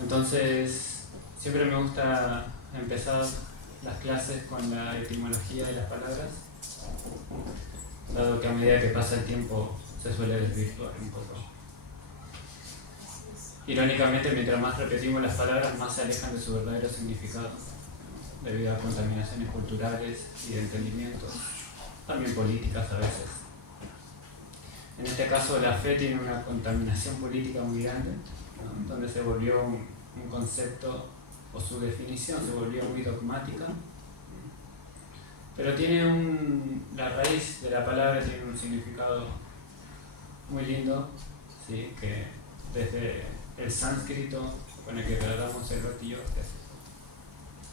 Entonces, siempre me gusta empezar las clases con la etimología de las palabras, dado que a medida que pasa el tiempo se suele desvirtuar un poco. Irónicamente, mientras más repetimos las palabras, más se alejan de su verdadero significado, debido a contaminaciones culturales y de entendimientos, también políticas a veces. En este caso, la fe tiene una contaminación política muy grande, ¿no? Donde se volvió un concepto, o su definición se volvió muy dogmática, pero tiene la raíz de la palabra tiene un significado muy lindo, ¿sí? Que desde el sánscrito con el que tratamos el Bhakti Yoga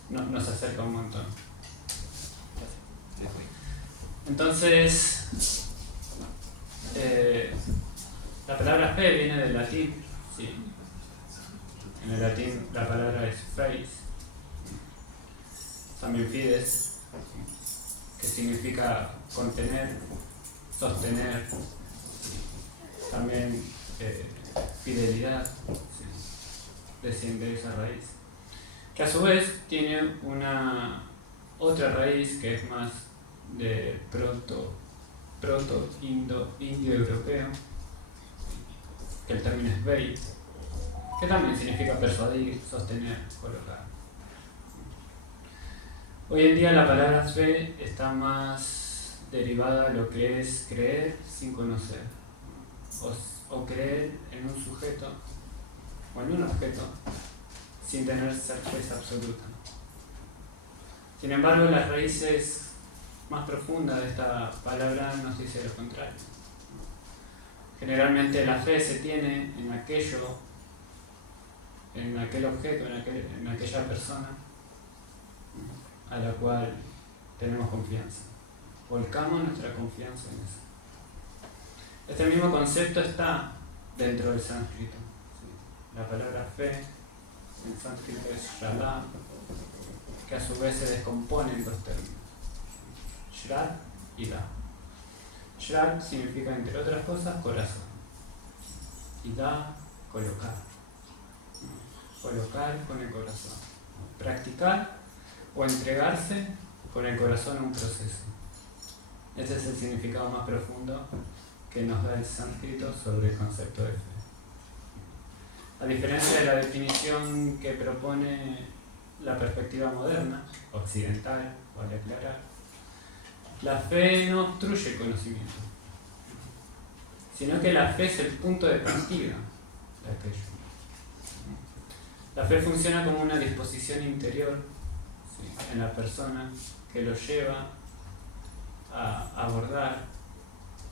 nos acerca un montón. Entonces, la palabra fe viene del latín, ¿sí? En el latín la palabra es phrase, también fides, que significa contener, sostener, también fidelidad, ¿sí? Desciende de esa raíz, que a su vez tiene una otra raíz que es más de proto-indio-europeo, que el término es veit, que también significa persuadir, sostener, colocar. Hoy en día la palabra fe está más derivada a lo que es creer sin conocer, o creer en un sujeto o en un objeto sin tener certeza absoluta. Sin embargo, las raíces más profundas de esta palabra nos dice lo contrario. Generalmente la fe se tiene en aquel objeto, en aquella persona a la cual tenemos confianza. Volcamos nuestra confianza en eso. Este mismo concepto está dentro del sánscrito, ¿sí? La palabra fe en sánscrito es shraddha, que a su vez se descompone en dos términos, shrad y da. Shrad significa, entre otras cosas, corazón, y da, colocar. Colocar con el corazón, practicar o entregarse con el corazón a un proceso. Ese es el significado más profundo que nos da el sánscrito sobre el concepto de fe. A diferencia de la definición que propone la perspectiva moderna, occidental, vale aclarar, la fe no obstruye el conocimiento, sino que la fe es el punto de partida de aquello. La fe funciona como una disposición interior, ¿sí? En la persona que lo lleva a abordar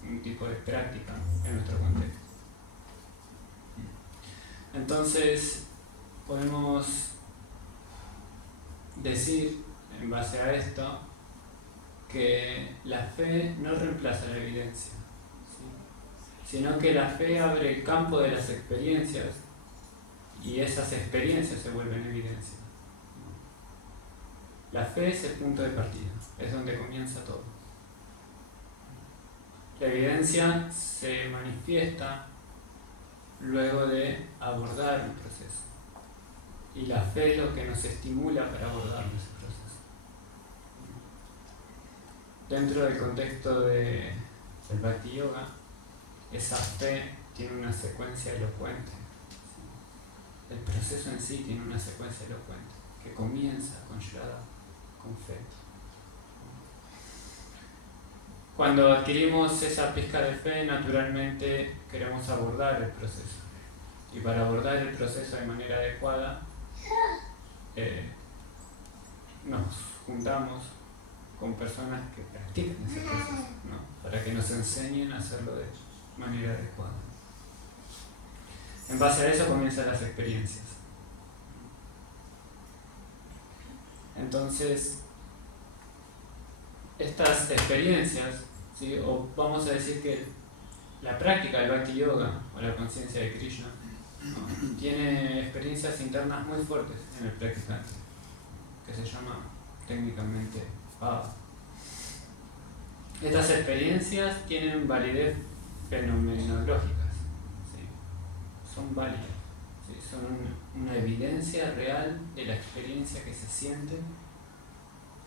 un tipo de práctica en nuestro contexto. Entonces, podemos decir, en base a esto, que la fe no reemplaza la evidencia, ¿sí? Sino que la fe abre el campo de las experiencias y esas experiencias se vuelven evidencia. La fe es el punto de partida, es donde comienza todo. La evidencia se manifiesta luego de abordar un proceso, y la fe es lo que nos estimula para abordar ese proceso. Dentro del contexto del Bhakti Yoga, esa fe tiene una secuencia elocuente. El proceso en sí tiene una secuencia elocuente que comienza con shraddha, con fe. Cuando adquirimos esa pizca de fe, naturalmente queremos abordar el proceso. Y para abordar el proceso de manera adecuada, nos juntamos con personas que practican ese proceso, ¿no? Para que nos enseñen a hacerlo de manera adecuada. En base a eso comienzan las experiencias. Entonces, estas experiencias, ¿sí? O vamos a decir que la práctica del Bhakti Yoga o la conciencia de Krishna, ¿no? Tiene experiencias internas muy fuertes en el practicante, que se llama técnicamente Bhava. Estas experiencias tienen validez fenomenológica, ¿sí? Son válidas, ¿sí? Son una evidencia real de la experiencia que se siente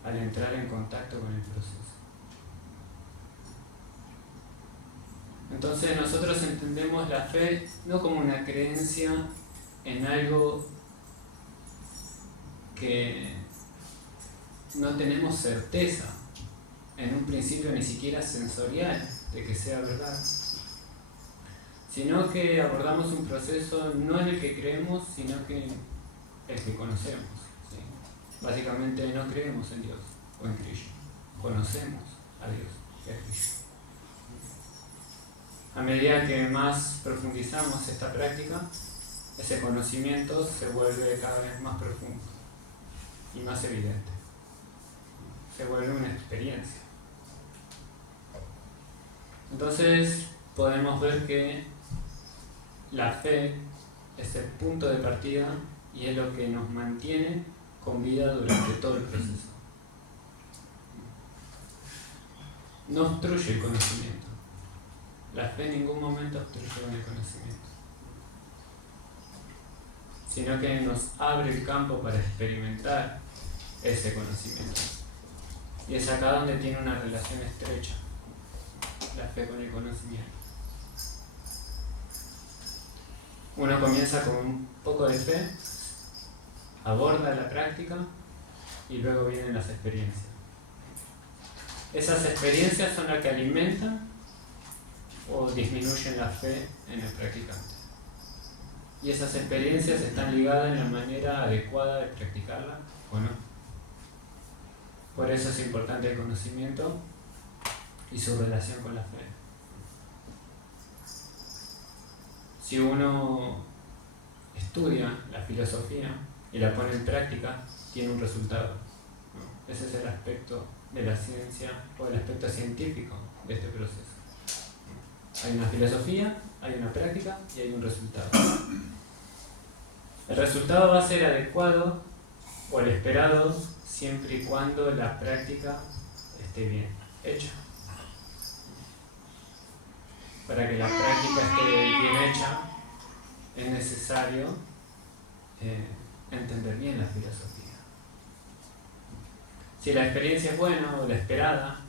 al entrar en contacto con el proceso. Entonces nosotros entendemos la fe no como una creencia en algo que no tenemos certeza, en un principio ni siquiera sensorial, de que sea verdad, sino que abordamos un proceso no en el que creemos, sino que en el que conocemos. ¿Sí? Básicamente no creemos en Dios o en Krishna, conocemos a Dios y a Krishna. A medida que más profundizamos esta práctica, ese conocimiento se vuelve cada vez más profundo y más evidente. Se vuelve una experiencia. Entonces podemos ver que la fe es el punto de partida y es lo que nos mantiene con vida durante todo el proceso. No obstruye el conocimiento. La fe en ningún momento obstruye con el conocimiento, sino que nos abre el campo para experimentar ese conocimiento. Y es acá donde tiene una relación estrecha la fe con el conocimiento. Uno comienza con un poco de fe, aborda la práctica y luego vienen las experiencias. Esas experiencias son las que alimentan o disminuyen la fe en el practicante. Y esas experiencias están ligadas en la manera adecuada de practicarla o no. Por eso es importante el conocimiento y su relación con la fe. Si uno estudia la filosofía y la pone en práctica, tiene un resultado, ¿no? Ese es el aspecto de la ciencia o el aspecto científico de este proceso. Hay una filosofía, hay una práctica y hay un resultado. El resultado va a ser adecuado o el esperado siempre y cuando la práctica esté bien hecha. Para que la práctica esté bien hecha, es necesario entender bien la filosofía. Si la experiencia es buena o la esperada,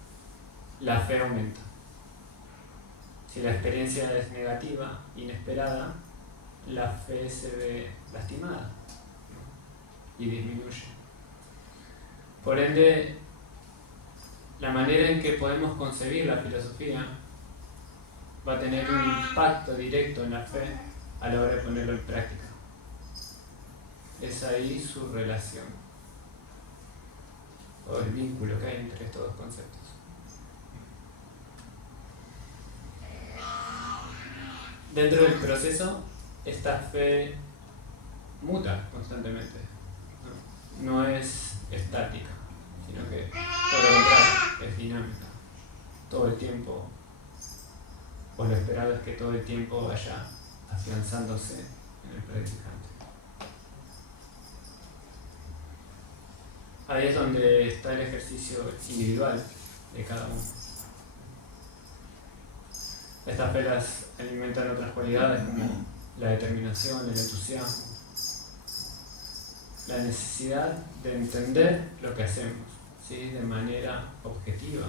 la fe aumenta. Si la experiencia es negativa, inesperada, la fe se ve lastimada, ¿no? Y disminuye. Por ende, la manera en que podemos concebir la filosofía va a tener un impacto directo en la fe a la hora de ponerlo en práctica. Es ahí su relación, o el vínculo que hay entre estos dos conceptos. Dentro del proceso, esta fe muta constantemente, no es estática, sino que todo lo contrario, es dinámica. Todo el tiempo, o lo esperado es que todo el tiempo vaya afianzándose en el practicante. Ahí es donde está el ejercicio individual de cada uno. Estas fe las alimentan otras cualidades como la determinación, el entusiasmo, la necesidad de entender lo que hacemos, ¿sí? De manera objetiva,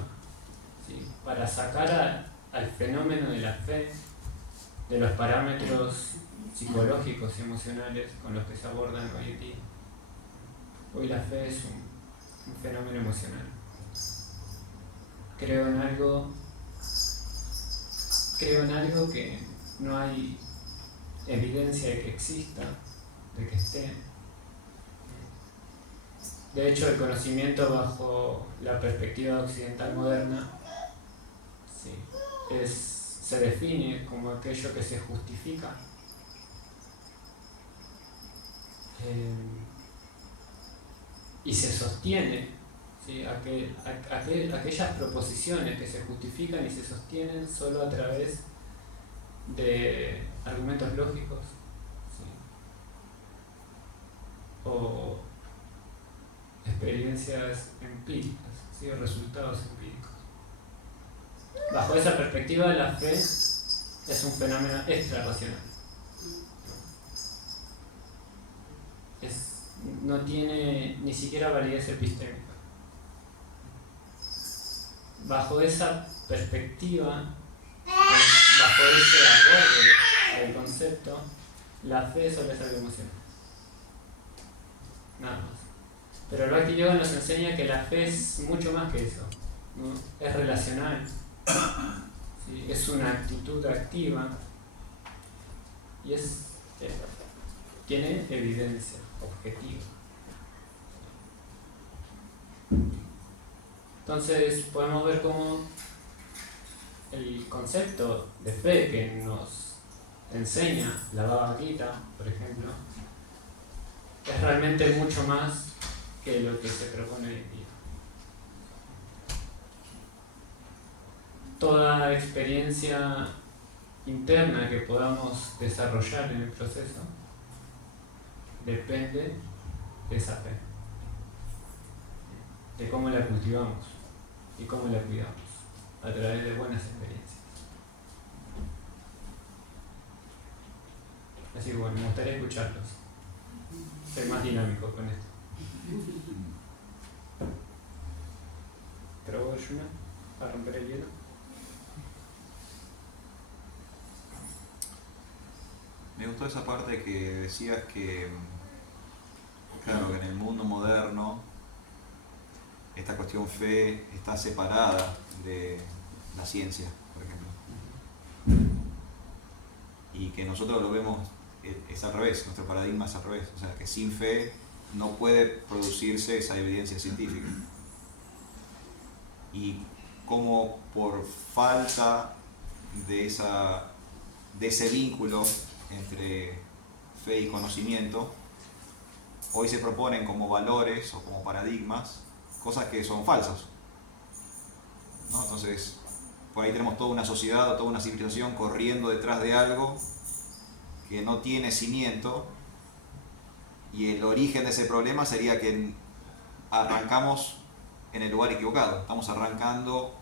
¿sí? Para sacar al fenómeno de la fe de los parámetros psicológicos y emocionales con los que se abordan hoy en día. Hoy la fe es un fenómeno emocional. Creo en algo que no hay evidencia de que exista, de que esté. De hecho, el conocimiento bajo la perspectiva occidental moderna, sí, se define como aquello que se justifica y se sostiene, ¿sí? Aquellas proposiciones que se justifican y se sostienen solo a través de argumentos lógicos, ¿sí? O experiencias empíricas, ¿sí? O resultados empíricos. Bajo esa perspectiva, la fe es un fenómeno extrarracional. no tiene ni siquiera validez epistémica. Bajo esa perspectiva, bajo ese aborde del concepto, la fe solo es algo emocional. Nada más. Pero el Bhakti Yoga nos enseña que la fe es mucho más que eso, ¿no? Es relacional, ¿sí? Es una actitud activa y tiene evidencia objetiva. Entonces podemos ver cómo el concepto de fe que nos enseña la Bhagavad Gita, por ejemplo, es realmente mucho más que lo que se propone hoy en día. Toda experiencia interna que podamos desarrollar en el proceso depende de esa fe, de cómo la cultivamos y cómo la cuidamos a través de buenas experiencias. Así que bueno, me gustaría escucharlos, ser más dinámico con esto. ¿Pero Yuna, para romper el hielo? Me gustó esa parte que decías que, claro, que en el mundo moderno esta cuestión fe está separada de la ciencia, por ejemplo. Y que nosotros lo vemos, es al revés, nuestro paradigma es al revés. O sea, que sin fe no puede producirse esa evidencia científica. Y como por falta de ese vínculo entre fe y conocimiento, hoy se proponen como valores o como paradigmas cosas que son falsas, ¿no? Entonces, por ahí tenemos toda una sociedad o toda una civilización corriendo detrás de algo que no tiene cimiento, y el origen de ese problema sería que arrancamos en el lugar equivocado. Estamos arrancando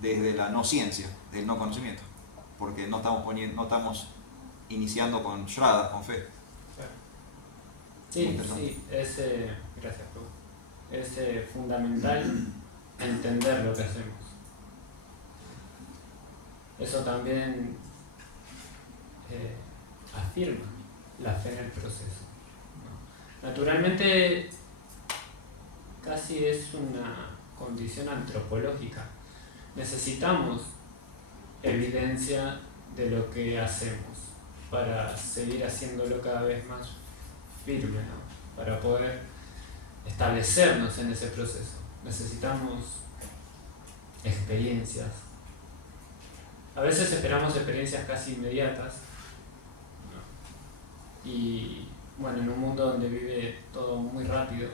desde la no ciencia, del no conocimiento, porque no estamos iniciando con Shraddha, con fe. Sí, sí, gracias, Pablo. Es fundamental entender lo que hacemos. Eso también afirma la fe en el proceso, ¿no? Naturalmente, casi es una condición antropológica. Necesitamos evidencia de lo que hacemos para seguir haciéndolo cada vez más firme, ¿no? Para poder establecernos en ese proceso. Necesitamos experiencias. A veces esperamos experiencias casi inmediatas, ¿no? Y bueno, en un mundo donde vive todo muy rápido,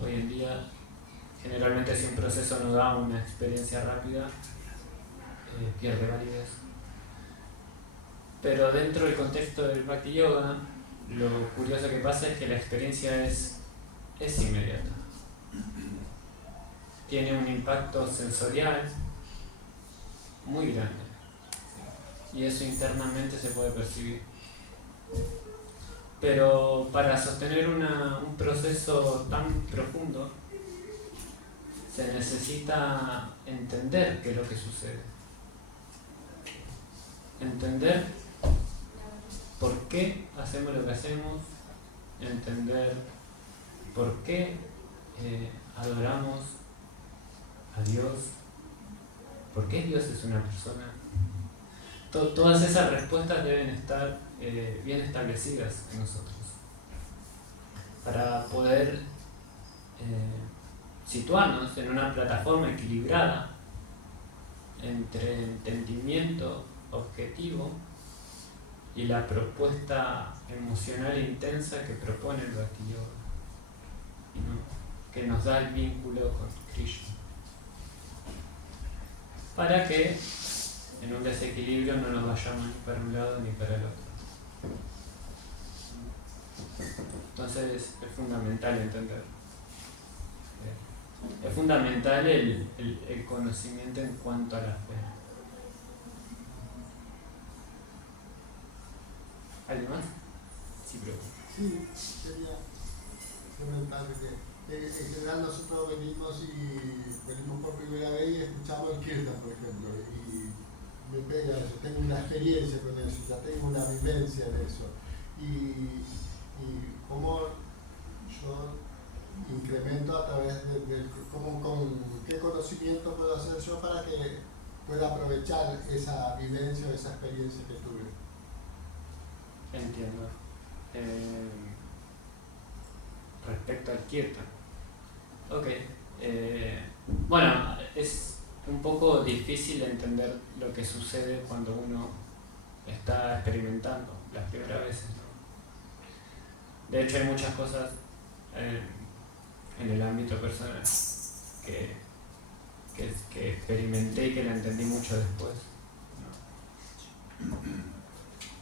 hoy en día, generalmente si un proceso no da una experiencia rápida, pierde validez. Pero dentro del contexto del Bhakti Yoga, lo curioso que pasa es que la experiencia es inmediata. Tiene un impacto sensorial muy grande. Y eso internamente se puede percibir. Pero para sostener un proceso tan profundo, se necesita entender qué es lo que sucede. Entender por qué hacemos lo que hacemos, entender por qué adoramos a Dios, por qué Dios es una persona. Todas esas respuestas deben estar bien establecidas en nosotros para poder situarnos en una plataforma equilibrada entre entendimiento objetivo y la propuesta emocional intensa que propone el Bhakti Yoga, ¿no? Que nos da el vínculo con Krishna, para que en un desequilibrio no nos vayamos ni para un lado ni para el otro. Entonces es fundamental entender. Es fundamental el conocimiento en cuanto a la fe. ¿Alguien más? Sí, pero... Sí, quería comentar que en general nosotros venimos por primera vez y escuchamos el Kirtan, por ejemplo, y me pega eso, tengo una experiencia con eso, ya tengo una vivencia en eso. Y cómo yo incremento a través de con qué conocimiento puedo hacer yo para que pueda aprovechar esa vivencia o esa experiencia que tuve. Entiendo. Respecto al Kirtan. Ok. Bueno, es un poco difícil entender lo que sucede cuando uno está experimentando las primeras veces, ¿no? De hecho, hay muchas cosas en el ámbito personal que experimenté y que la entendí mucho después, ¿no?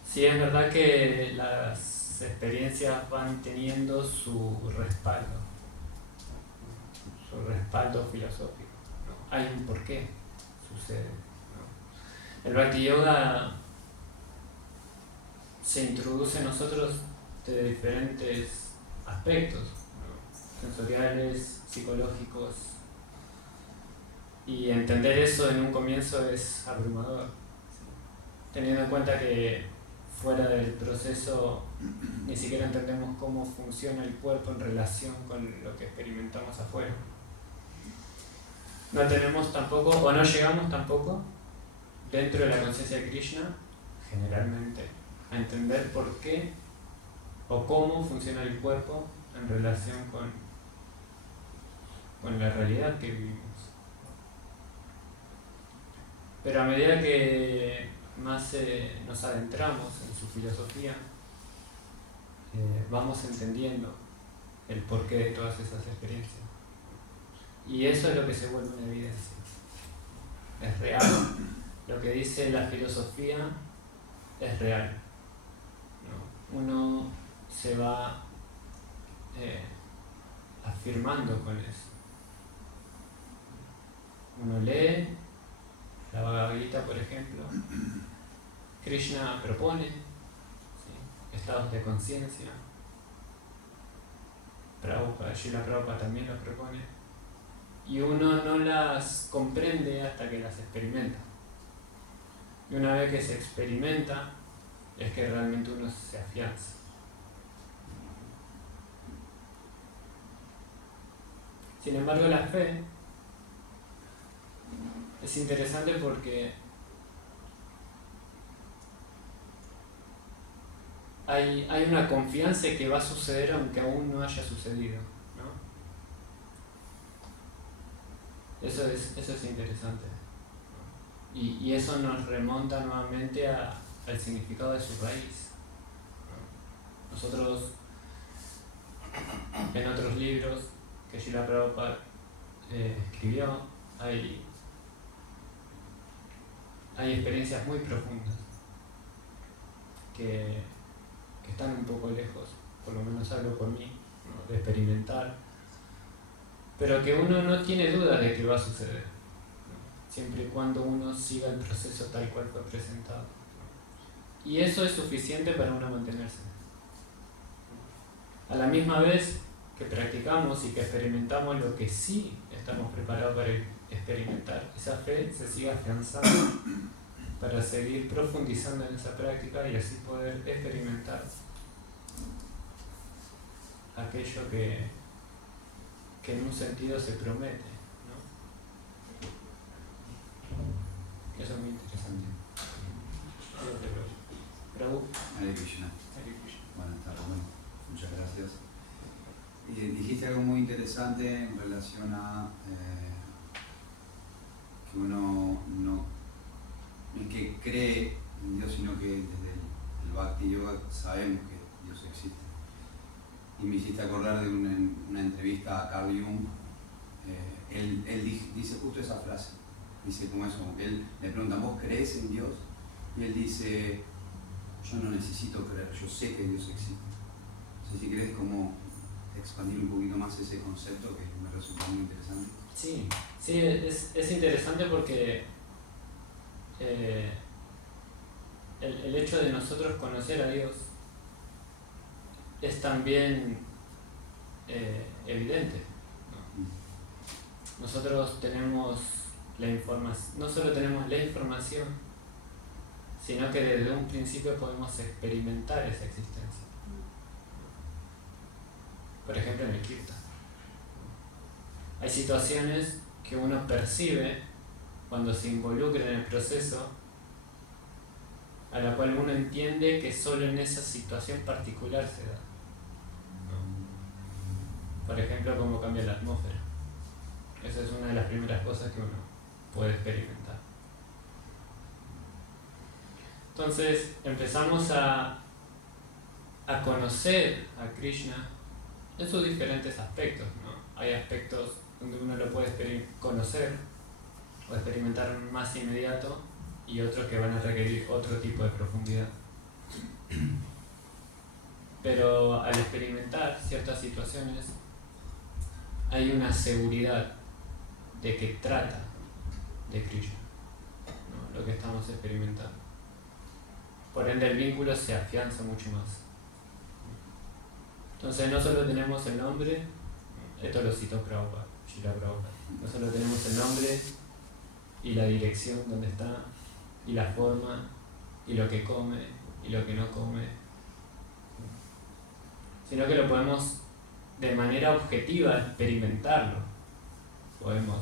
Sí, es verdad que las experiencias van teniendo su respaldo filosófico, ¿no? Hay un porqué sucede, ¿no? El Bhakti Yoga se introduce en nosotros de diferentes aspectos, ¿no? Sensoriales, psicológicos, y entender eso en un comienzo es abrumador, ¿sí? Teniendo en cuenta que fuera del proceso ni siquiera entendemos cómo funciona el cuerpo en relación con lo que experimentamos afuera. No tenemos tampoco, o no llegamos tampoco, dentro de la conciencia de Krishna, generalmente, a entender por qué o cómo funciona el cuerpo en relación con la realidad que vivimos. Pero a medida que más nos adentramos en su filosofía, vamos entendiendo el porqué de todas esas experiencias. Y eso es lo que se vuelve una evidencia. Es real. Lo que dice la filosofía es real, ¿no? Uno se va afirmando con eso. Uno lee la Bhagavad Gita, por ejemplo. Krishna propone, ¿sí?, estados de conciencia. Srila Prabhupada también los propone. Y uno no las comprende hasta que las experimenta. Y una vez que se experimenta, es que realmente uno se afianza. Sin embargo, la fe es interesante porque hay una confianza en que va a suceder aunque aún no haya sucedido, ¿no? Eso es interesante. Y eso nos remonta nuevamente al significado de su raíz. Nosotros, en otros libros que Srila Prabhupada escribió, hay experiencias muy profundas que están un poco lejos, por lo menos hablo por mí, ¿no?, de experimentar, pero que uno no tiene duda de que va a suceder, ¿no?, siempre y cuando uno siga el proceso tal cual fue presentado, ¿no? Y eso es suficiente para uno mantenerse. A la misma vez que practicamos y que experimentamos lo que sí estamos preparados para experimentar, esa fe se sigue afianzando para seguir profundizando en esa práctica y así poder experimentar aquello que en un sentido se promete, ¿no? Eso es muy interesante. Prabhu. Hare Krishna. Buenas tardes, muchas gracias. Dijiste algo muy interesante en relación a que uno no es que cree en Dios, sino que desde el Bhakti Yoga sabemos que Dios existe. Y me hiciste acordar de una entrevista a Carl Jung. Él dice justo esa frase, dice como eso, él le preguntan, ¿vos crees en Dios? Y él dice, yo no necesito creer, yo sé que Dios existe. No sé si querés como expandir un poquito más ese concepto que me resulta muy interesante. Sí, es interesante porque el hecho de nosotros conocer a Dios es también evidente, ¿no? Nosotros tenemos la información, no solo tenemos la información, sino que desde un principio podemos experimentar esa existencia. Por ejemplo, en el kirtan. Hay situaciones que uno percibe cuando se involucra en el proceso, a la cual uno entiende que solo en esa situación particular se da. Por ejemplo, cómo cambia la atmósfera. Esa es una de las primeras cosas que uno puede experimentar. Entonces empezamos a conocer a Krishna en sus diferentes aspectos, ¿no? Hay aspectos donde uno lo puede conocer o experimentar más inmediato y otros que van a requerir otro tipo de profundidad. Pero al experimentar ciertas situaciones hay una seguridad de que trata de Krishna, ¿no? Lo que estamos experimentando. Por ende el vínculo se afianza mucho más. Entonces no solo tenemos el nombre, esto lo citó Prabhupada, Srila Prabhupada, no solo tenemos el nombre y la dirección donde está, y la forma, y lo que come, y lo que no come, sino que lo podemos de manera objetiva experimentarlo. Podemos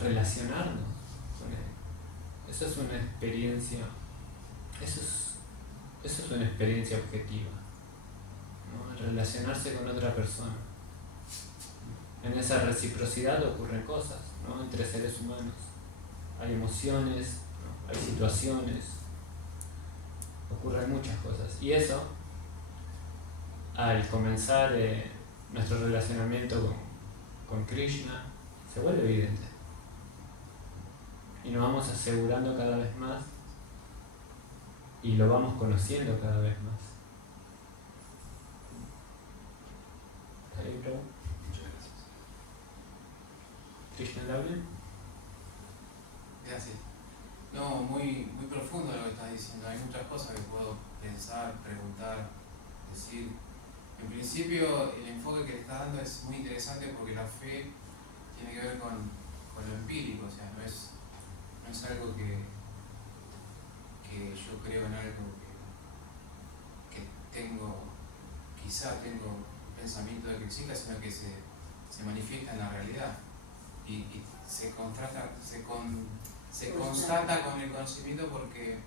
relacionarnos con él. Eso es una experiencia, eso es una experiencia objetiva, ¿no? El relacionarse con otra persona. En esa reciprocidad ocurren cosas, ¿no? Entre seres humanos. Hay emociones, ¿no? Hay situaciones, ocurren muchas cosas. Y eso, al comenzar nuestro relacionamiento con Krishna, se vuelve evidente. Y nos vamos asegurando cada vez más y lo vamos conociendo cada vez más. ¿Hay pregunta? Muchas gracias. ¿Krishna Laune? Gracias. No, muy profundo lo que estás diciendo. Hay muchas cosas que puedo pensar, preguntar, decir. En principio, el enfoque que le estás dando es muy interesante porque la fe tiene que ver con lo empírico, o sea, no es algo que yo creo en algo que quizá tengo un pensamiento de que exista, sino que se manifiesta en la realidad y se constata con el conocimiento porque,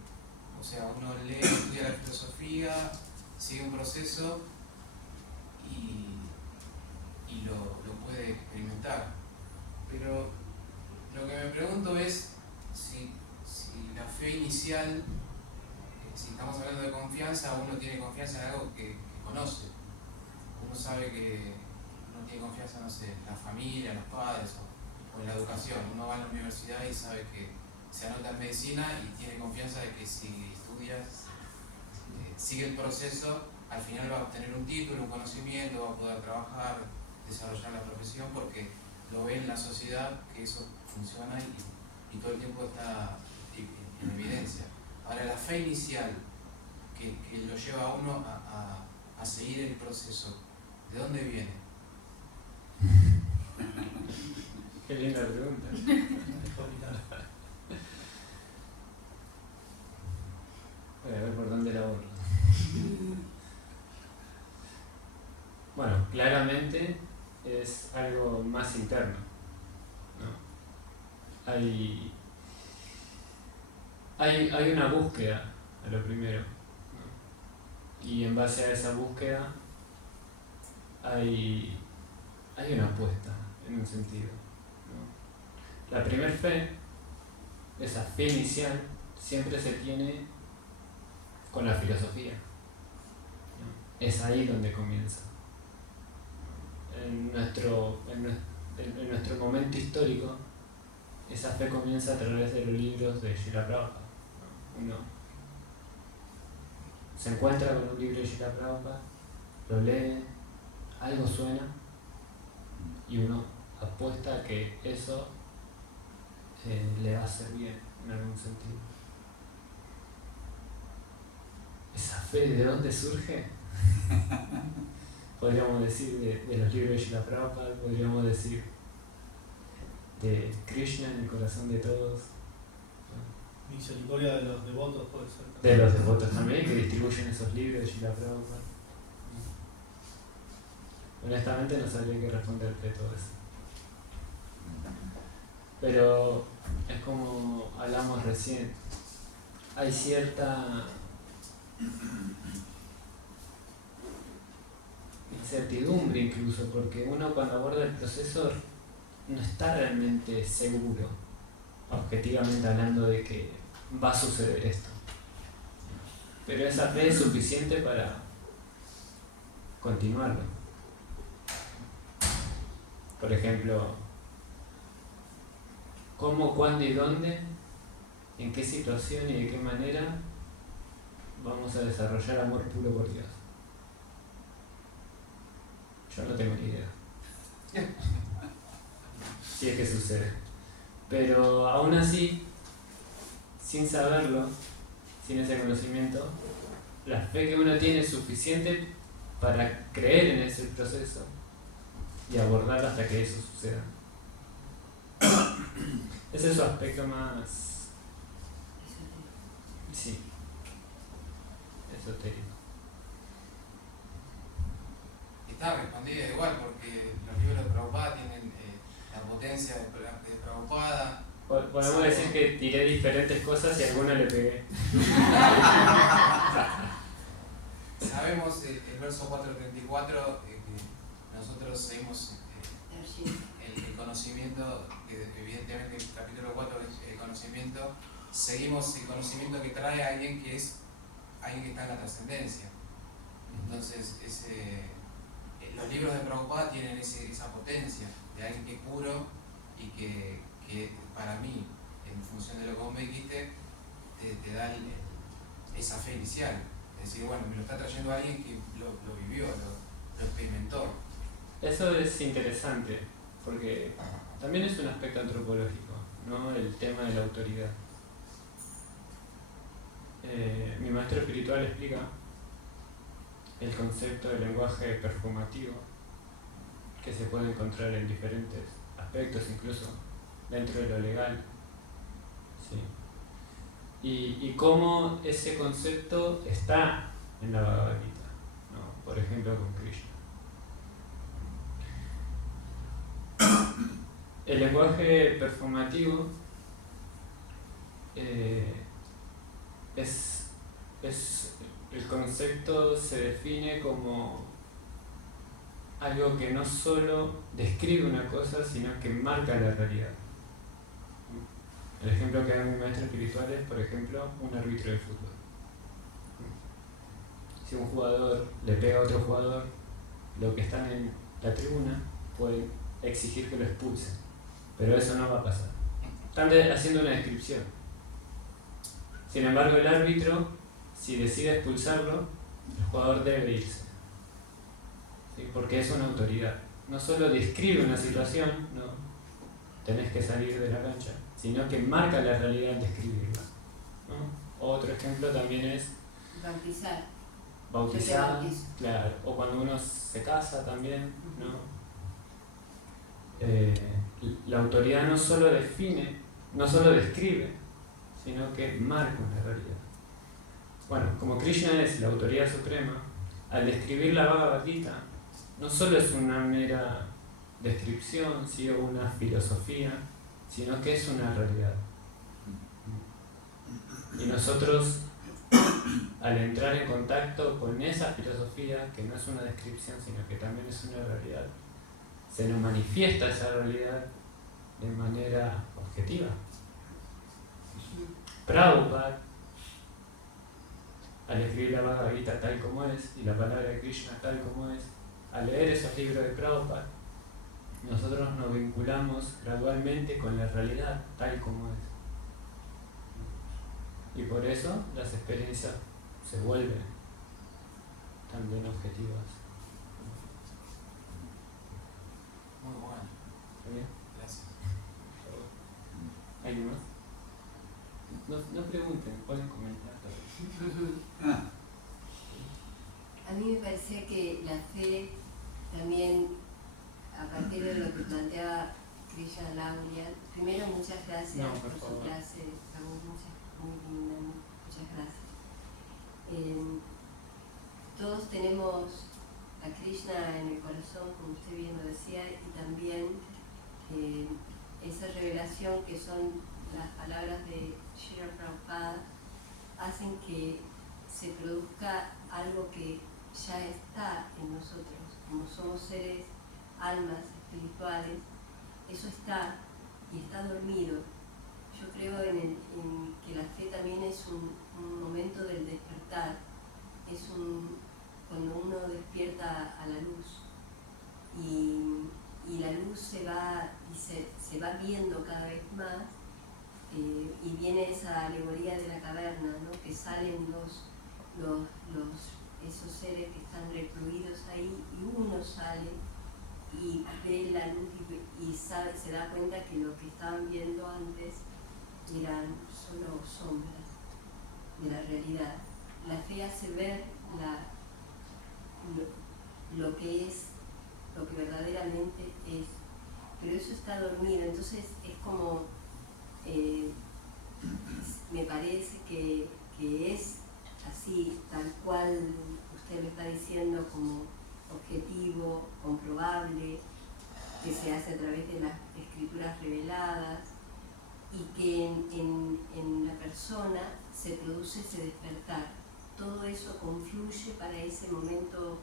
o sea, uno lee, estudia la filosofía, sigue un proceso y lo puede experimentar. Pero lo que me pregunto es si la fe inicial, si estamos hablando de confianza, uno tiene confianza en algo que conoce. Uno sabe que uno tiene confianza, no sé, en la familia, en los padres o en la educación. Uno va a la universidad y sabe que se anota en medicina y tiene confianza de que si estudias, sigue el proceso, al final va a obtener un título, un conocimiento, va a poder trabajar, desarrollar la profesión porque lo ve en la sociedad que eso funciona y todo el tiempo está en evidencia. Ahora, la fe inicial que lo lleva a uno a seguir el proceso, ¿de dónde viene? Qué linda pregunta. Voy a ver por dónde la borro. Bueno, claramente es algo más interno, ¿no? Hay una búsqueda a lo primero, ¿no? Y en base a esa búsqueda hay una apuesta en un sentido, ¿no? La primer fe, esa fe inicial, siempre se tiene con la filosofía, ¿no? Es ahí donde comienza. En nuestro momento histórico, esa fe comienza a través de los libros de Srila Prabhupada, ¿no? Uno se encuentra con un libro de Srila Prabhupada, lo lee, algo suena y uno apuesta a que eso le va a hacer bien en algún sentido. ¿Esa fe de dónde surge? Podríamos decir de los libros de Srila Prabhupada, podríamos decir de Krishna en el corazón de todos, Misericordia de los devotos puede ser. de los devotos también que distribuyen esos libros de Srila Prabhupada. Honestamente no sabría qué responderte de todo eso. Pero es como hablamos recién, hay cierta incertidumbre incluso, porque uno cuando aborda el proceso no está realmente seguro, objetivamente hablando, de que va a suceder esto. Pero esa fe es suficiente para continuarlo. Por ejemplo, cómo, cuándo y dónde, en qué situación y de qué manera vamos a desarrollar amor puro por Dios. Yo no tengo ni idea. Si es que sucede. Pero aún así, sin saberlo, sin ese conocimiento, la fe que uno tiene es suficiente para creer en ese proceso y abordarlo hasta que eso suceda. Ese es su aspecto más, sí, esotérico. Está respondida igual porque los libros de Prabhupada tienen la potencia de Prabhupada. Podemos decir que tiré diferentes cosas y a alguna le pegué. Sabemos el verso 434 que nosotros seguimos el conocimiento, que evidentemente el capítulo 4 es el conocimiento, seguimos el conocimiento que trae alguien que está en la trascendencia. Entonces los libros de Prabhupada tienen esa potencia de alguien que es puro y que para mí, en función de lo que vos me dijiste, te da esa fe inicial. Es decir, bueno, me lo está trayendo alguien que lo vivió, lo experimentó. Eso es interesante, porque también es un aspecto antropológico, ¿no? El tema de la autoridad. Mi maestro espiritual explica el concepto del lenguaje perfumativo, que se puede encontrar en diferentes aspectos, incluso dentro de lo legal. ¿Sí? Y cómo ese concepto está en la Bhagavad Gita, ¿no? Por ejemplo con Krishna. El lenguaje perfumativo el concepto se define como algo que no solo describe una cosa, sino que marca la realidad. El ejemplo que da mi maestro espiritual es, por ejemplo, un árbitro de fútbol. Si un jugador le pega a otro jugador, los que están en la tribuna pueden exigir que lo expulsen, pero eso no va a pasar. Están haciendo una descripción. Sin embargo, el árbitro, si decide expulsarlo, el jugador debe irse, ¿sí? Porque es una autoridad. No solo describe una situación, no tenés que salir de la cancha, sino que marca la realidad de escribirla, ¿no? Otro ejemplo también es bautizar, claro, o cuando uno se casa también, ¿no? La autoridad no solo define, no solo describe, sino que marca una realidad. Bueno, como Krishna es la autoridad suprema, al describir la Bhagavad Gita, no solo es una mera descripción, ¿sí? O una filosofía, sino que es una realidad. Y nosotros, al entrar en contacto con esa filosofía, que no es una descripción, sino que también es una realidad, se nos manifiesta esa realidad de manera objetiva. Prabhupada, al escribir la Bhagavad Gita tal como es, y la palabra de Krishna tal como es, al leer esos libros de Prabhupada, nosotros nos vinculamos gradualmente con la realidad tal como es. Y por eso las experiencias se vuelven también objetivas. Muy bueno. ¿Está bien? Gracias. ¿Alguien más? No pregunten, pueden comentar. Ah, A mí me parecía que la fe también, a partir de lo que planteaba Krishna Lauria, primero muchas gracias No, por por su favor. clase, muy linda, muchas gracias. Todos tenemos a Krishna en el corazón, como usted bien lo decía, y también esa revelación que son las palabras de Srila Prabhupada hacen que se produzca algo que ya está en nosotros, como somos seres, almas espirituales, eso está y está dormido. Yo creo en que la fe también es un momento del despertar, es cuando uno despierta a la luz y la luz se va viendo cada vez más, y viene esa alegoría de la caverna, ¿no? Que salen esos seres que están recluidos ahí y uno sale y ve la luz y se da cuenta que lo que estaban viendo antes eran solo sombras de la realidad. La fe hace ver lo que es, lo que verdaderamente es, pero eso está dormido, entonces es como, me parece que es así, tal cual usted lo está diciendo, como objetivo, comprobable, que se hace a través de las escrituras reveladas, y que en la persona se produce ese despertar. Todo eso confluye para ese momento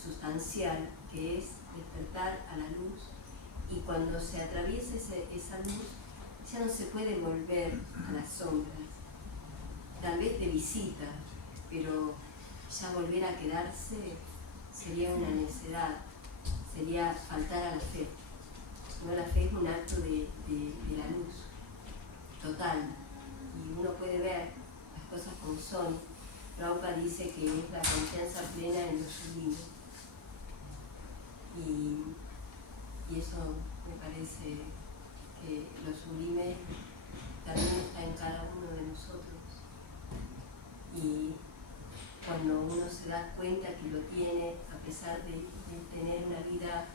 sustancial, que es despertar a la luz, y cuando se atraviesa esa luz, ya no se puede volver a las sombras, tal vez de visita, pero ya volver a quedarse sería una necedad, sería faltar a la fe. No, la fe es un acto de la luz total, y uno puede ver las cosas como son. Prabhupada dice que es la confianza plena en lo sublime, y eso me parece que lo sublime también está en cada uno de nosotros, y cuando uno se da cuenta que lo tiene, a pesar de tener una vida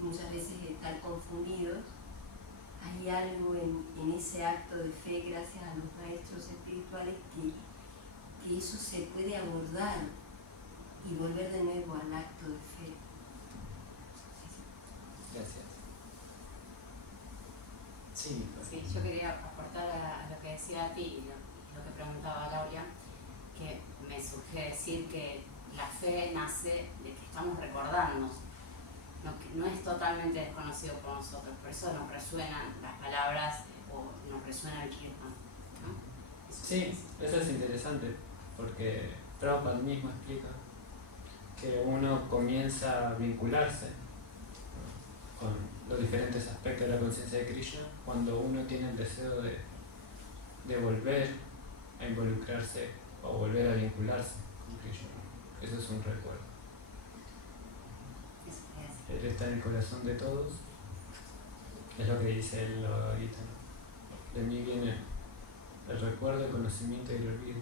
muchas veces de estar confundidos, hay algo en ese acto de fe, gracias a los maestros espirituales, que eso se puede abordar y volver de nuevo al acto de fe. Gracias. Sí, Sí, yo quería aportar a lo que decía a ti y lo que preguntaba Lauria, que me surge decir que la fe nace de que estamos recordando, no es totalmente desconocido por nosotros, por eso nos resuenan las palabras o nos resuena el kirtan, ¿no? sí, eso es interesante, porque Prabhupada mismo explica que uno comienza a vincularse, ¿no?, con los diferentes aspectos de la conciencia de Krishna cuando uno tiene el deseo de volver a involucrarse o volver a vincularse con Krishna. Eso es un recuerdo. Él está en el corazón de todos, es lo que dice él ahorita, ¿no? De mí viene el recuerdo, el conocimiento y el olvido.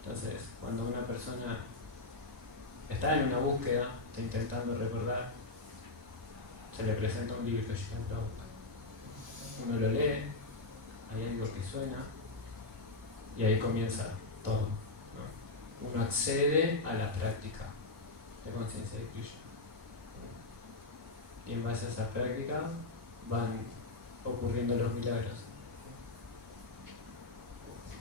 Entonces, cuando una persona está en una búsqueda, está intentando recordar, se le presenta un libro de Srila Prabhupada. Uno lo lee, hay algo que suena, y ahí comienza todo, ¿no? Uno accede a la práctica de conciencia de Krishna. Y en base a esa práctica van ocurriendo los milagros.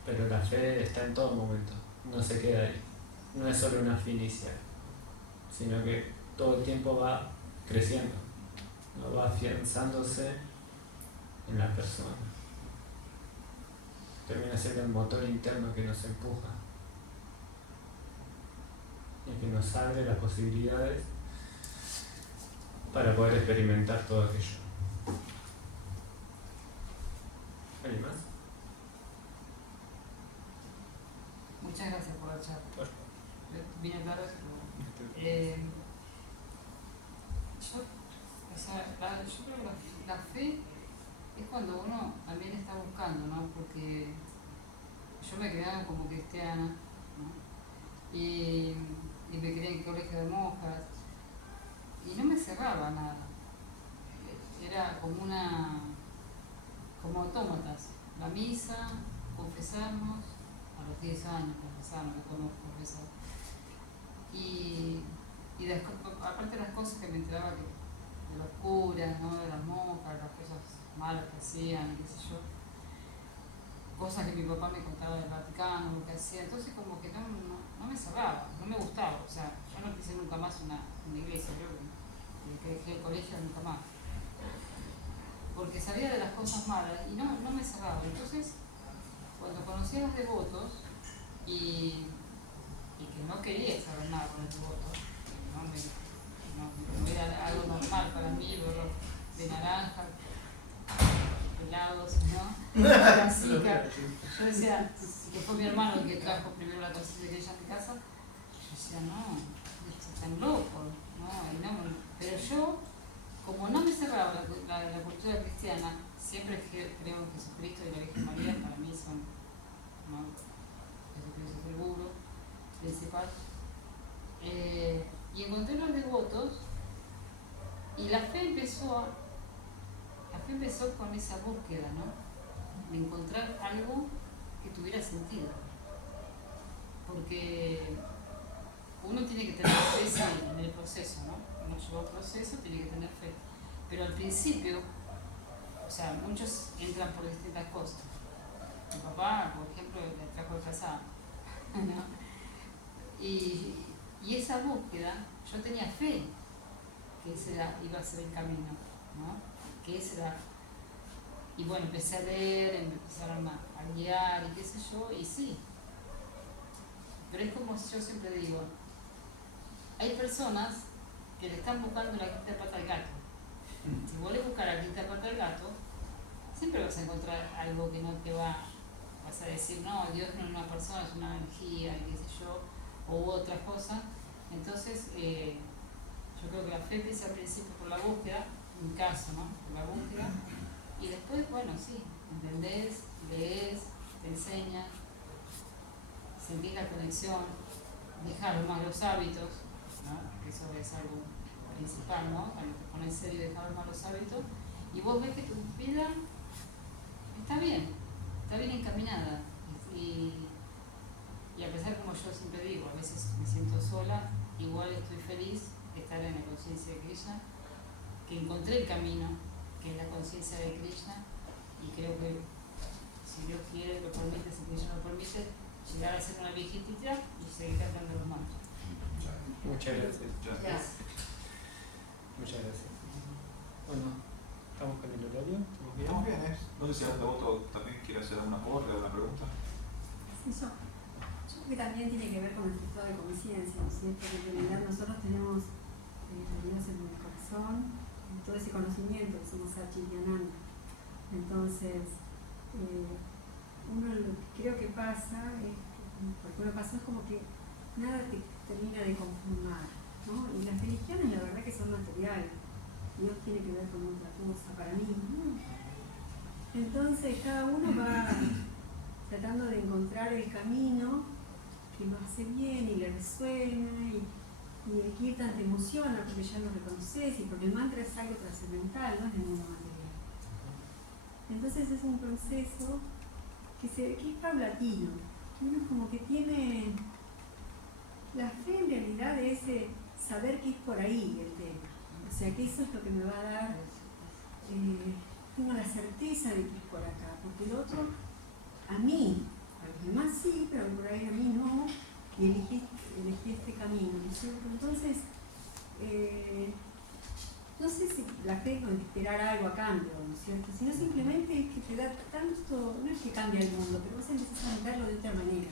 Pero la fe está en todo momento, no se queda ahí. No es solo una fe inicial, sino que todo el tiempo va creciendo, ¿no? Va afianzándose en la persona. Termina siendo el motor interno que nos empuja y que nos abre las posibilidades para poder experimentar todo aquello. ¿Alguien más? Muchas gracias por la charla. Por Vine tarde, pero yo creo que la fe es cuando uno también está buscando, ¿no? Porque yo me quedaba como cristiana y me crié en colegio de monjas y no me cerraba nada. Era como autómatas. La misa, confesarnos, a los 10 años confesarnos, no conozco confesar. Y aparte de las cosas que me enteraba de los curas, ¿no? De las monjas, las cosas malas que hacían, qué sé yo, cosas que mi papá me contaba del Vaticano, lo que hacía, entonces como que no me cerraba, no me gustaba, o sea, yo no quise nunca más una iglesia, creo que dejé el colegio nunca más, porque sabía de las cosas malas y no me cerraba. Entonces, cuando conocí a los devotos y que no quería saber nada con los devotos, no era algo normal para mí, verlo de naranja, helados, ¿no? Así que yo decía, que fue mi hermano el que trajo primero la conciencia de ella a mi casa, yo decía, no, están locos, ¿no? Pero yo, como no me cerraba la cultura cristiana, siempre creo en Jesucristo y la Virgen María, para mí son, ¿no? Jesucristo es el gurú principal. Y encontré los devotos y la fe empezó con esa búsqueda, ¿no? De encontrar algo que tuviera sentido. Porque uno tiene que tener fe en el proceso, ¿no? Uno lleva el proceso, tiene que tener fe. Pero al principio, o sea, muchos entran por distintas cosas. Mi papá, por ejemplo, le trajo el casado, ¿no? Y esa búsqueda, yo tenía fe que ese iba a ser el camino, ¿no? Que ese era. Y bueno, empecé a leer, me empezaron a guiar y qué sé yo, y sí. Pero es como yo siempre digo, hay personas que le están buscando la quinta pata al gato. Si vos le buscas la quinta pata al gato, siempre vas a encontrar algo que no te vas a decir, no, Dios no es una persona, es una energía, y qué sé yo, u otra cosa. Entonces, yo creo que la fe empieza al principio por la búsqueda, en mi caso, ¿no? Por la búsqueda, y después, bueno, sí, entendés, lees, te enseñas, sentís la conexión, dejar los malos hábitos, ¿no? Que eso es algo principal, ¿no? Cuando te pones serio y dejar los malos hábitos, y vos ves que tu vida está bien encaminada. Y a pesar, como yo siempre digo, a veces me siento sola, igual estoy feliz de estar en la conciencia de Krishna, que encontré el camino, que es la conciencia de Krishna, y creo que si Dios quiere, lo permite, si Krishna lo permite, llegar a ser una viejitita y seguir cantando los mantras. Muchas gracias. Gracias. Muchas gracias. Bueno, estamos con el horario. ¿Estamos bien? Estamos bien, ¿eh? No sé si algún devoto también quiere hacer alguna pregunta. Sí, yo creo que también tiene que ver con el estado de conciencia, ¿no es cierto? Porque en realidad nosotros tenemos Dios en el corazón, todo ese conocimiento que somos Satchitananda. Entonces, uno lo que creo que pasa es, porque uno pasa es como que nada te termina de conformar, ¿no? Y las religiones la verdad que son materiales, Dios tiene que ver con otra cosa para mí, ¿no? Entonces cada uno va tratando de encontrar el camino que lo hace bien y le resuena y el kirtan te emociona porque ya lo reconoces y porque el mantra es algo trascendental, no es el mundo material. Entonces es un proceso que es paulatino, uno como que tiene la fe en realidad de ese saber que es por ahí el tema, o sea que eso es lo que me va a dar, tengo la certeza de que es por acá, porque el otro a mí, a los demás sí, pero por ahí a mí no, y elegí este camino, ¿no es cierto? Entonces, no sé si la fe con esperar algo a cambio, ¿no es cierto? Sino simplemente es que te da tanto, no es que cambia el mundo, pero vos empezás a verlo de otra manera,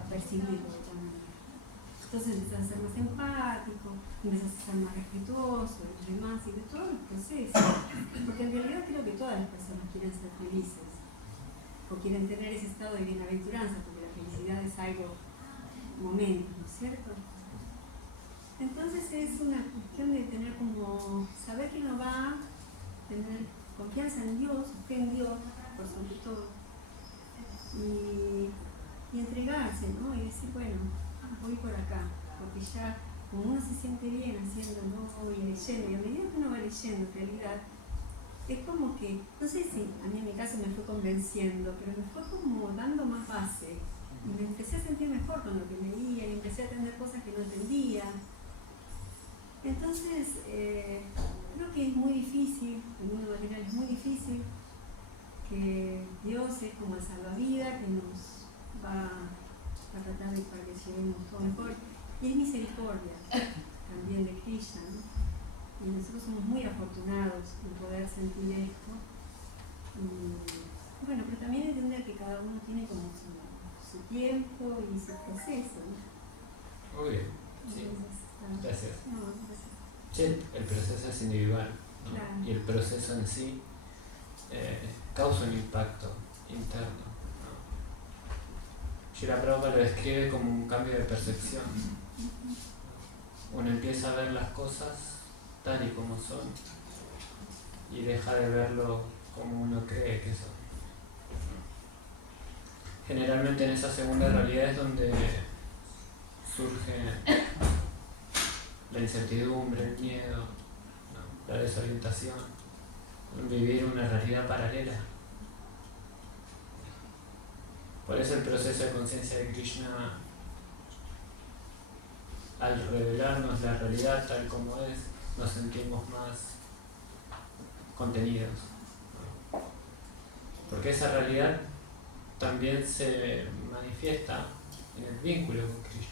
a percibirlo de otra manera. Entonces empezás a ser más empático, empezás a ser más respetuoso de los demás y de todo el proceso, porque en realidad creo que todas las personas quieren ser felices, o quieren tener ese estado de bienaventuranza, porque la felicidad es algo momento, ¿no es cierto? Entonces es una cuestión de tener como, saber que uno va a tener confianza en Dios, fe en Dios, por sobre todo, y entregarse, ¿no? Y decir, bueno, voy por acá, porque ya como uno se siente bien haciéndolo y leyendo, y a medida que uno va leyendo en realidad, es como que, no sé si a mí en mi caso me fue convenciendo, pero me fue como dando más base. Y me empecé a sentir mejor con lo que leía y empecé a entender cosas que no entendía. Entonces, creo que es muy difícil, el mundo material es muy difícil, que Dios es como el salvavidas que nos va a tratar de para que lleguemos todo mejor. Y es misericordia también de Krishna, ¿no? Y nosotros somos muy afortunados en poder sentir esto. Y, bueno, pero también entender que cada uno tiene como su tiempo y su proceso, ¿no? Muy bien, sí. Entonces, Gracias. no, gracias. Sí, el proceso es individual, ¿no? Claro. Y el proceso en sí causa un impacto interno, ¿no? Srila Prabhupada lo describe como un cambio de percepción. Uno empieza a ver las cosas tal y como son y deja de verlo como uno cree que son. Generalmente en esa segunda realidad es donde surge la incertidumbre, el miedo, ¿no? La desorientación, vivir una realidad paralela. Por eso el proceso de conciencia de Krishna, al revelarnos la realidad tal como es, nos sentimos más contenidos, ¿no? Porque esa realidad también se manifiesta en el vínculo con Krishna.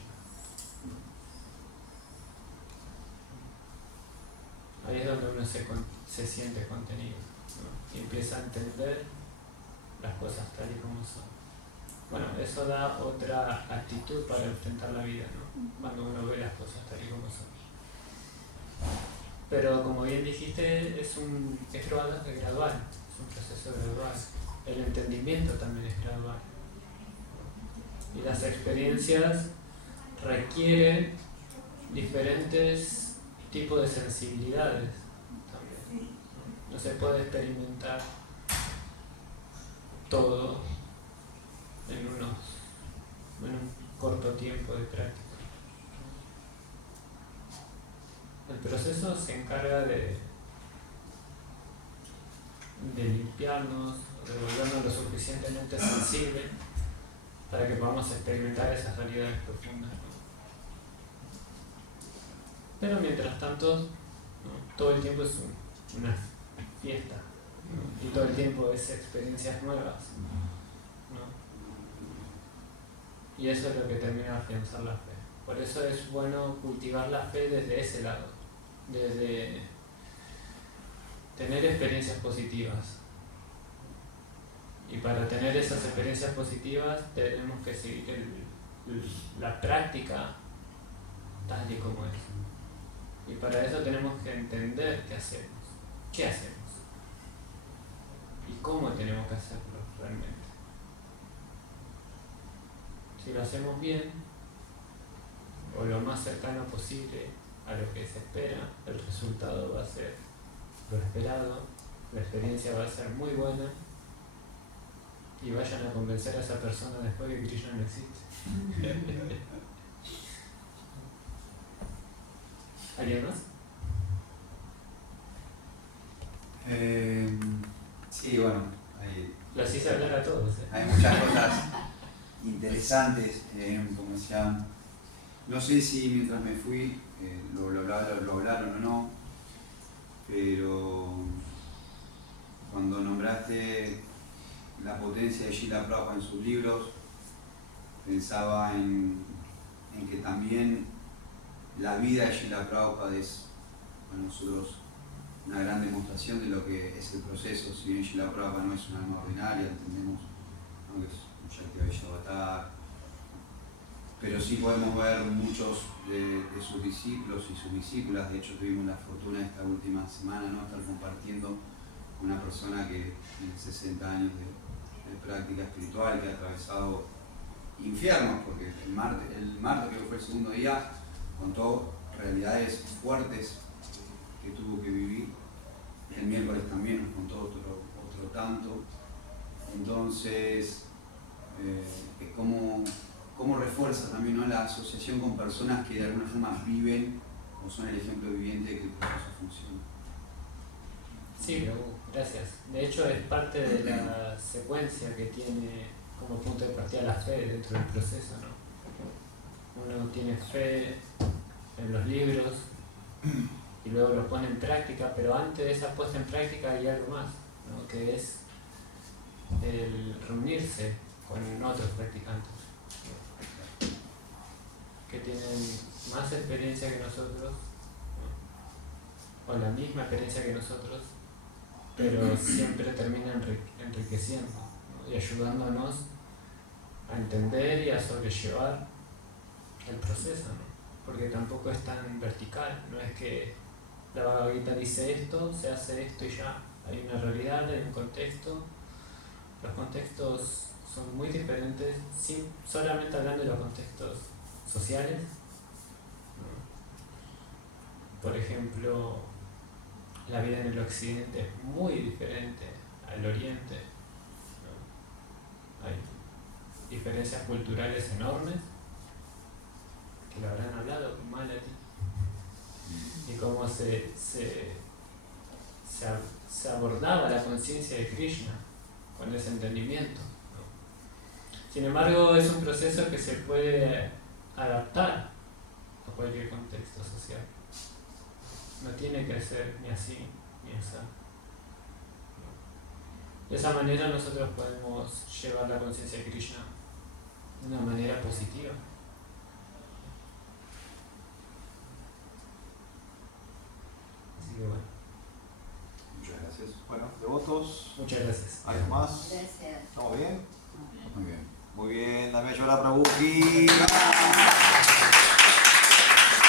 Ahí es donde uno se siente contenido, ¿no? Y empieza a entender las cosas tal y como son. Bueno, eso da otra actitud para enfrentar la vida, ¿no? Cuando uno ve las cosas tal y como son. Pero como bien dijiste, es gradual, es un proceso gradual. El entendimiento también es gradual. Y las experiencias requieren diferentes tipos de sensibilidades también. No se puede experimentar todo en un corto tiempo de práctica. El proceso se encarga de limpiarnos, de volvernos lo suficientemente sensibles para que podamos experimentar esas realidades profundas, ¿no? Pero mientras tanto, ¿no? Todo el tiempo es una fiesta, ¿no? Y todo el tiempo es experiencias nuevas, ¿no? Y eso es lo que termina de afianzar la fe. Por eso es bueno cultivar la fe desde ese lado, desde tener experiencias positivas. Y para tener esas experiencias positivas tenemos que seguir la práctica tal y como es. Y para eso tenemos que entender qué hacemos y cómo tenemos que hacerlo realmente. Si lo hacemos bien, o lo más cercano posible a lo que se espera, el resultado va a ser lo esperado, la experiencia va a ser muy buena y vayan a convencer a esa persona después de que Krishna no existe. ¿Alguien más? Sí, bueno, Los hice hablar a todos. hay muchas cosas interesantes, como decían. No sé si mientras me fui lo hablaron o no, pero cuando nombraste la potencia de Srila Prabhupada en sus libros, pensaba en que también la vida de Srila Prabhupada es para nosotros una gran demostración de lo que es el proceso. Si bien Srila Prabhupada no es un alma ordinaria, entendemos, ¿no?, que es un Shakti-Vaishnava, pero sí podemos ver muchos de sus discípulos y sus discípulas. De hecho, tuvimos la fortuna esta última semana, ¿no?, estar compartiendo con una persona que tiene 60 años de práctica espiritual, que ha atravesado infiernos, porque el martes, que fue el segundo día, contó realidades fuertes que tuvo que vivir. El miércoles también nos contó otro tanto. Entonces, es como cómo refuerza también, ¿no?, la asociación con personas que de alguna forma viven o son el ejemplo viviente de que el proceso funciona. Sí, gracias. De hecho es parte de la secuencia que tiene como punto de partida la fe dentro del proceso, ¿no? Uno tiene fe en los libros y luego lo pone en práctica, pero antes de esa puesta en práctica hay algo más, ¿no?, que es el reunirse con otros practicantes, ¿no?, que tienen más experiencia que nosotros, ¿no?, o la misma experiencia que nosotros, pero siempre termina enriqueciendo, ¿no?, y ayudándonos a entender y a sobrellevar el proceso, ¿no?, porque tampoco es tan vertical, no es que la Bhagavad Gita dice esto, se hace esto y ya. Hay una realidad, hay un contexto. Los contextos son muy diferentes, solamente hablando de los contextos sociales, ¿no? Por ejemplo, la vida en el occidente es muy diferente al oriente, ¿no? Hay diferencias culturales enormes, que lo habrán hablado con Malati, y cómo se abordaba la conciencia de Krishna con ese entendimiento, ¿no? Sin embargo, es un proceso que se puede adaptar a cualquier contexto social. No tiene que ser ni así ni así. De esa manera nosotros podemos llevar la conciencia de Krishna de una manera positiva. Así que bueno. Muchas gracias. Bueno, devotos. Muchas gracias. ¿Algo más? Gracias. ¿Estamos bien? Muy bien. Muy bien, dame llorar, Prabhu.